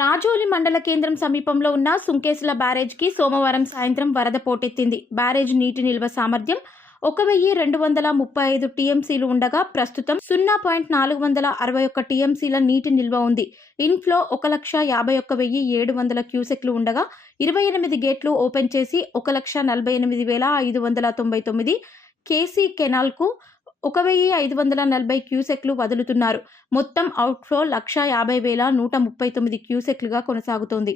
రాజోలి మండల కేంద్రం సమీపంలో ఉన్న సుంకేసుల బ్యారేజ్కి సోమవారం సాయంత్రం వరద పోటెత్తింది. బ్యారేజ్ నీటి నిల్వ సామర్థ్యం 1235 టీఎంసీలు ఉండగా ప్రస్తుతం 0.461 టీఎంసీల నీటి నిల్వ ఉంది. ఇన్ఫ్లో 1,51,700 క్యూసెక్లు ఉండగా 28 గేట్లు ఓపెన్ చేసి 1,48,599 కేసీ కెనాల్కు 1,540 క్యూసెక్లు వదులుతున్నారు. మొత్తం అవుట్ఫ్లో 1,50,139 క్యూసెక్లుగా కొనసాగుతోంది.